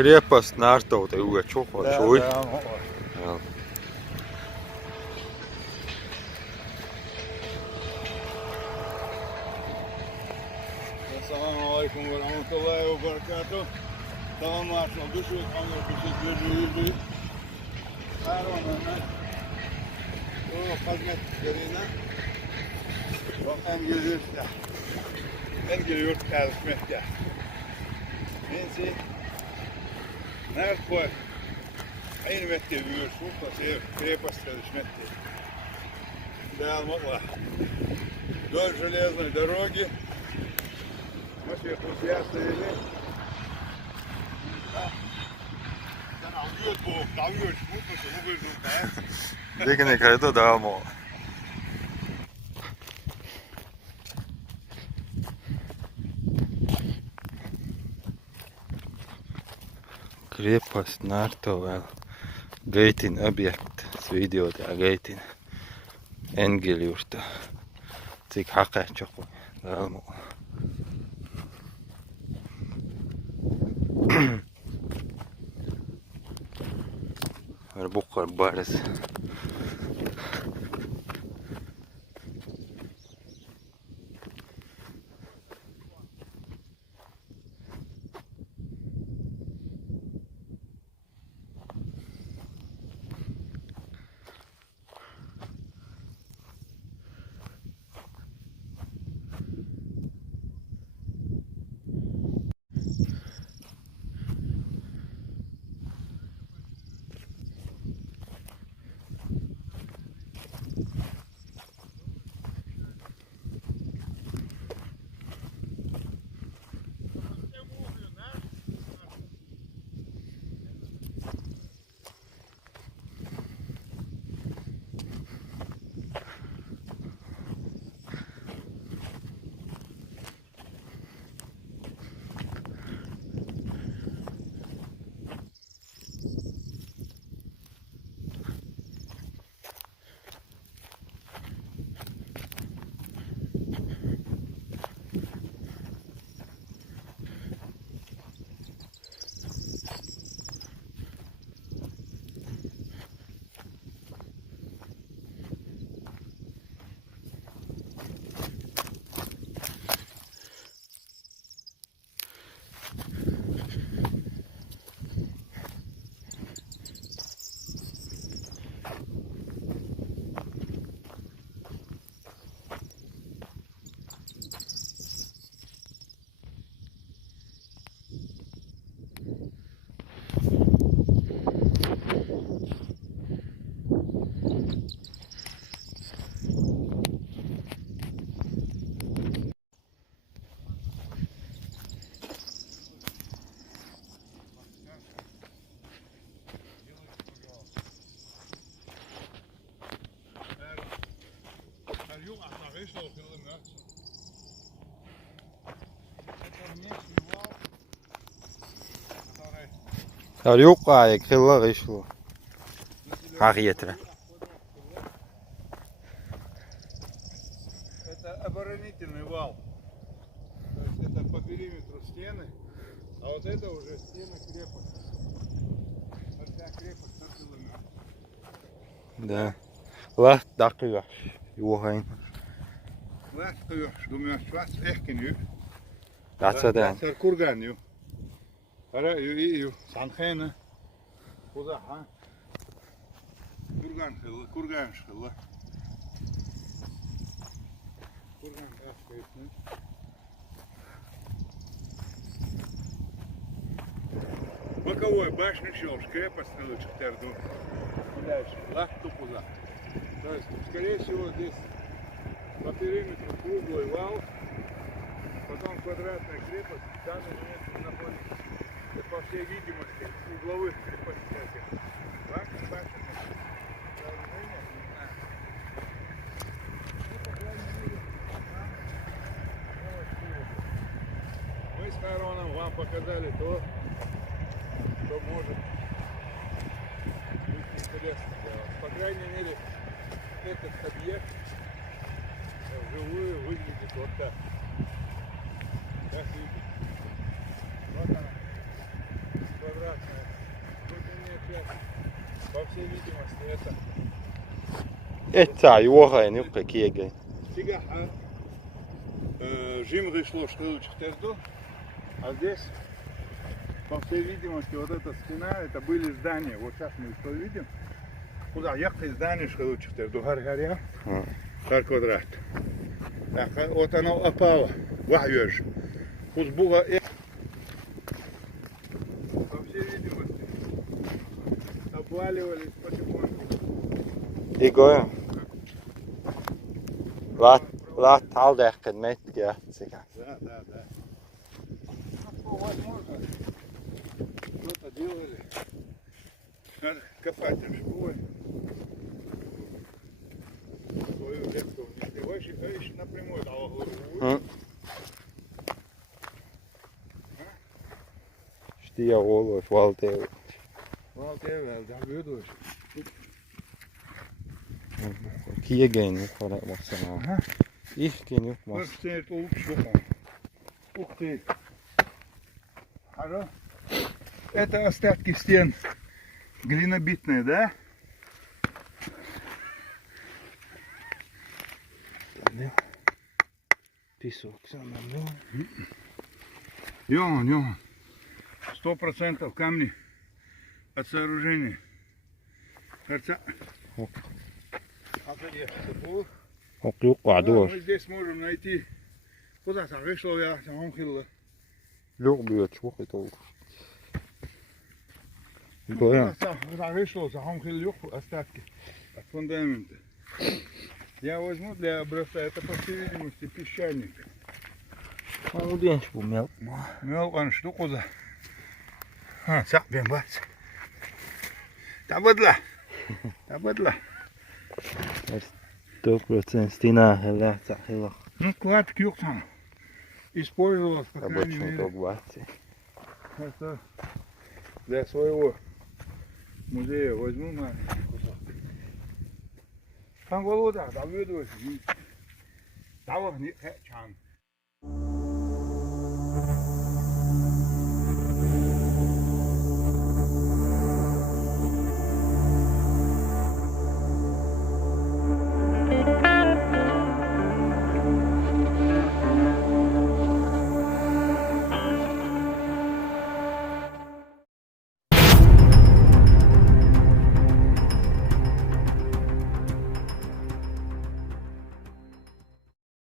Крепость Нартов, ты уже что хочешь? Да. Assalamu alaikum warahmatullahi wabarakatuh. Tamam Marshal, düşük kanlı düşük. Harmanlar. O hizmetlerine. O engizirse. Engizir çalışmakta. Neyse. Nerede koy? Aynı mekke büyür. Şurada крепость çalışmakta. Да, могла. Вдоль железной дороги. Наши друзья стояли. Дикий кайду дамо. Крепость Нартов, Geitin objekt, videoda Geitin Engeljurta. Cik haqē čoku dāmu. Ar bukar baras. Yok ayık, kıllar işlu. Hakiyetine. Это оборонительный вал. То есть это по периметру стены, а вот это уже стена крепости. Вот вся крепость на километр. Да. Laat dakken Johan. Laat kuyuş, dumjas vats ehkinu. Laat ze dan. Laat kurganju. Ara ju sankhena. Kуда, ha? Kurgan şılı. Kurgan ehkinu. Боковой башни щелж, крепость лучше терду. Дальше, лахту куда. То есть, скорее всего, здесь по периметру круглый вал, потом квадратная крепость, в данном месте находится, по всей видимости, угловых крепостей этих. Башни, сооружения, не знаю. Ну, по крайней мере, мы с Хароном вам показали то, что может быть интересно для вас. По крайней мере, этот объект вживую выглядит вот так. Как видите. Вот она, квадрат. всей видимости, это Etsä juoheen nukke kiegeen. Сигаха. Жим пришло штыручек терду. А здесь, по всей видимости, вот эта стена, это были здания. Вот сейчас мы что видим. Куда ехали здания штыручек терду. Гар-гаря. Гар квадрат. Так, вот оно опало. Вахьёж. Тут было... По всей видимости, обваливались потихоньку. Igår. Lat halvdäcken mettiä sekä. Да. Ну, возможно, что-то делали. Надо копать там школы. Свою ветку внести. Выше напрямую дала голову. Stia olois valtio. Valtioväellä, tää vyötyis. Kiegeen nyt olemassa. Ага. Ihkin nyt Вот vasta. все это лучше. Ух ты. Хорошо. Это остатки стен глинобитные, да? Пісок саме. Йон. 100% камни от сооружения. Кажется, Juqaa tuossa. мы здесь можем найти. Куда там вышло я там хилла. Luobiot suhi tuossa. Igår. Куда вышло там хилла остатки от фундамента. Я возьму для образца, это по всей видимости песчаник. Молодец, помел. Мелкая штука, да. Сапим, бац. Табадла. 100% Stina lähtsä hilla. Ну, клад кюктан. Использовалось, по крайней Обычно мере, так бачи. это для своего музея возьму маленький кусок. Там голода, там видно, там не чан.